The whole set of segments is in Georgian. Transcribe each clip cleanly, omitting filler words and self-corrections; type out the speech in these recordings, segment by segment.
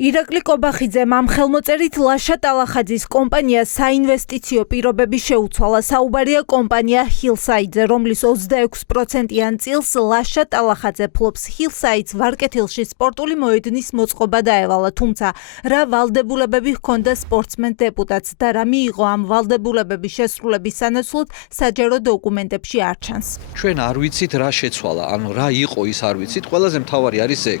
ირაკლი კობახიძემ ამ ხელმოწერით ლაშა ტალახაძის კომპანია საინვესტიციო პირობები შეუცვალა. საუბარია კომპანია ჰილსაიდზე, რომლის 26%-იან წილს ლაშა ტალახაძე ფლობს. ჰილსაიდს ვარკეთილში სპორტული მოედნის მოწყობა დაევალა, თუმცა რა ვალდებულებები ჰქონდა სპორტსმენ დეპუტატს და რა მიიღო ამ ვალდებულებების შესრულების სანაცვლოდ საჯარო დოკუმენტებში არ ჩანს. ჩვენ არ ვიცით რა შეცვალა, ანუ რა იყო ის არ ვიცით. ყველაზე მთავარი არის ეგ.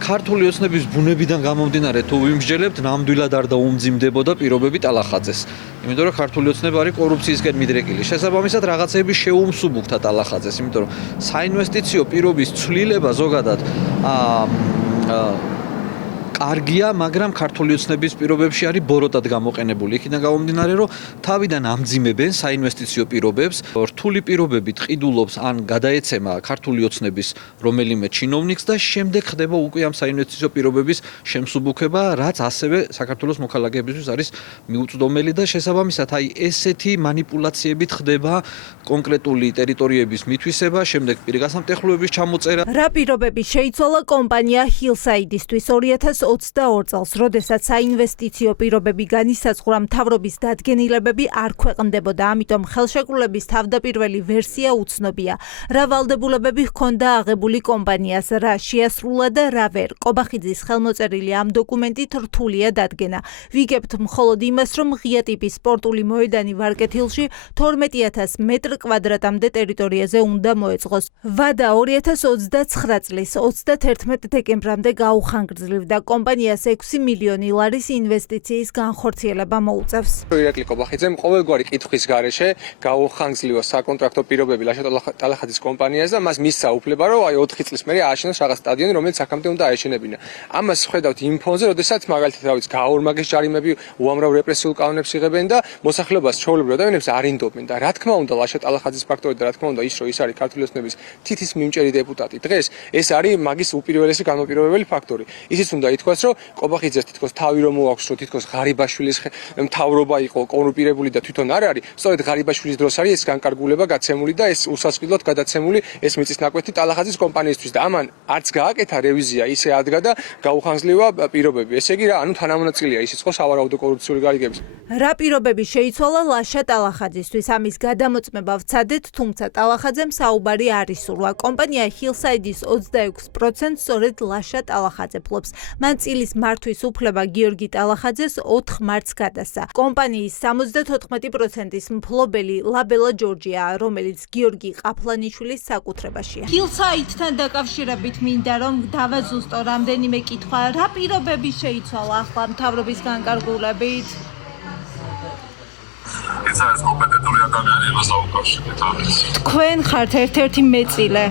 ქართული ოცნების ბუნებიდან გამომდინარე თუ ვიმსჯელებთ, ნამდვილად არ დაუმძიმდებოდა პირობები ტალახაძეს. იმიტომ რომ ქართული ოცნება არის კორუფციისკენ მიდრეკილი. შესაბამისად რაღაცები შეუმსუბუქდა ტალახაძეს, იმიტომ რომ საინვესტიციო პირობის ცვლილება ზოგადად კარგია, მაგრამ ქართული ოცნების პირობებში არის ბოროტად გამოყენებული. იქიდან გამომდინარე, რომ თავიდან ამძიმებენ საინვესტიციო პირობებს, რთული პირობებით ყიდულობს ან გადაეცემა ქართული ოცნების რომელიმე ჩინოვნიკს და შემდეგ ხდება უკვე ამ საინვესტიციო პირობების შემსუბუქება, რაც ასევე საქართველოს მოქალაქეებისთვის არის მიუწვდომელი და შესაბამისად აი ესეთი манипуляციებით ხდება კონკრეტული ტერიტორიების მითვისება, შემდეგ პირგასამტეხლოების ჩამოწერა. რა პირობები შეიცვალა კომპანია ჰილსაიდისთვის 2022 წელს, როდესაც საინვესტიციო პირობები განისაზღვრა, მთავრობის დადგენილებები არ ქვეყნდებოდა, ამიტომ ხელშეკრულების თავდაპირველი ვერსია უცნობია. რა ვალდებულებები ჰქონდა აღებული კომპანიას, რა შეასრულა და რა ვერ. კობახიძის ხელმოწერილი ამ დოკუმენტით რთულია დადგენა. ვიგებთ მხოლოდ იმას, რომ ღია ტიპის სპორტული მოედანი ვარკეთილში 12000 მეტრ კვადრატამდე ტერიტორიაზე უნდა მოეწყოს. ვადა 2029 წლის 31 დეკემბრამდე გაუხანგრძლივდა. კომპანიას 6 მილიონი ლარის ინვესტიციის განხორციელება მოუწევს. ირაკლი კობახიძემ ყოველგვარი კითხვის გარეშე გაუხანგრძლივა საკონტრაქტო პირობები ლაშა ტალახაძის კომპანიას და მას მისცა უფლება, რომ აი 4 წლის მერე ააშენოს რაღაც სტადიონი, რომელიც აქამდე უნდა აეშენებინა. ამას ხედავთ იმ ფონზე, როდესაც მაგალითად რა ვიცი, გააორმაგეს ჯარიმები, უამრავ რეპრესიულ კანონებს იღებენ და მოსახლეობას ჩვეულებრივ ადამიანებს არინდობენ და რა თქმა უნდა ლაშა ტალახაძის ფაქტორი და რა თქმა უნდა ის, რომ ის არის ქართული ოცნების თითის მიმჭერი დეპუტატი დღეს, ეს არის მაგის უპირველესი განმაპირობებელი ფაქტორი. ისიც უნდა ითქვას, რომ კობახიძეს თითქოს თავი რომ მოაქვს, რომ თითქოს ღარიბაშვილის მთავრობა იყო კორუმპირებული და თვითონ არ არის, სწორედ ღარიბაშვილის დროს არის ეს განკარგულება გაცემული და ეს უსასყიდლოდ გადაცემული ეს მიწის ნაკვეთი ტალახაძის კომპანიისთვის და ამან არც გააკეთა რევიზია, ისე ადგა და გაუხანგრძლივა პირობები. ესე იგი რა, ანუ თანამონაწილეა ის იყო სავარაუდო კორუფციული გარიგების. რა პირობები შეიცვალა ლაშა ტალახაძისთვის, ამის გადამოწმება ვცადეთ, თუმცა ტალახაძემ საუბარი არ ისურვა. კომპანია ჰილსაიდის 26% სწორედ ლაშა ტალახაძე ფლობს. მან წილის მართვის უფლება გიორგი ტალახაძეს 4 მარტს გადასცა. კომპანიის 74%-ის მფლობელი ლაბელა ჯორჯია, რომელიც გიორგი ყაფლანიშვილის საკუთრებაშია. ჰილსაიდთან დაკავშირებით მინდა რომ დავაზუსტო რამდენიმე კითხვა. რა პირობები შეიცვალა ახლა მთავრობის განკარგულებით? ეს არის კომპეტენტური ადამიანი იმას აუკავშირეთ ამის. თქვენ ხართ ერთ-ერთი მეწილე.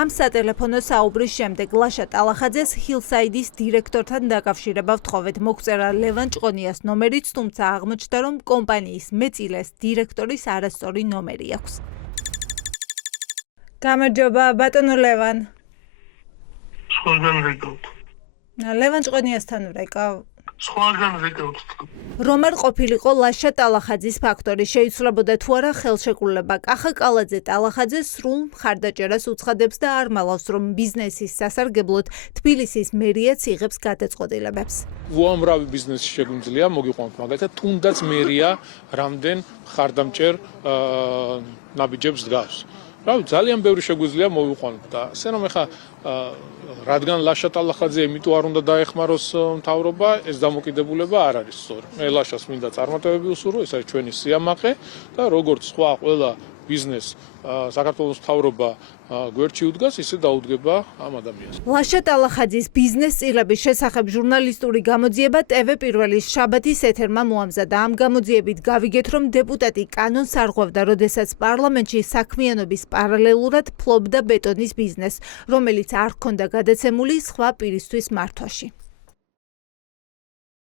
ამ სატელეფონო საუბრის შემდეგ ლაშა ტალახაძეს ჰილსაიდის დირექტორთან დაკავშირება ვთხოვეთ. მოგვწერა ლევან ჭყონიას ნომერიც, თუმცა აღმოჩნდა, რომ კომპანიის მეწილეს დირექტორის არასწორი ნომერი აქვს. გამარჯობა, ბატონო ლევან. სხვაგან ვეკავთ. ლევან ჭყონიასთან ვრეკავ. სხვაგან ვეკავთ. რომ არ ყოფილიყო ლაშა ტალახაძის ფაქტორი, შეიცვლებოდა თუ არა ხელშეკრულება. კახა კალაძე ტალახაძე სრულ მხარდაჭერას უცხადებს და არ მალავს, რომ ბიზნესის სასარგებლოდ თბილისის მერიაც იღებს გადაწყვეტილებებს. უამრავი ბიზნესი შეგვიძლია მოგიყვანოთ, მაგალითად, თუნდაც მერია რამდენ მხარდამჭერ ნაბიჯებს დგას. რავი, ძალიან ბევრი შეგვიძლია მოვიყვანოთ და ასე რომ ეხა რადგან ლაშა ტალახაძე იმიტომ არ უნდა დაეხმაროს მთავრობა, ეს დამოკიდებულება არ არის სწორი. მე ლაშას მინდა წარმატებები უსურვო, ეს არის ჩვენი სიამაყე და როგორც სხვა ყველა ბიზნეს საქართველოს მთავრობა გვერდში უდგას, ისე დაუდგება ამ ადამიანს. ლაშა ტალახაძის ბიზნეს წილების შესახებ ჟურნალისტური გამოძიება TV პირველის შაბათის ეთერმა მოამზადა. ამ გამოძიებით გავიგეთ, რომ დეპუტატი კანონს არღვევდა, როდესაც პარლამენტში საქმიანობის პარალელურად ფლობდა ბეტონის ბიზნესს, რომელიც არ ჰქონდა გადაცემული სხვა პირისთვის მართვაში.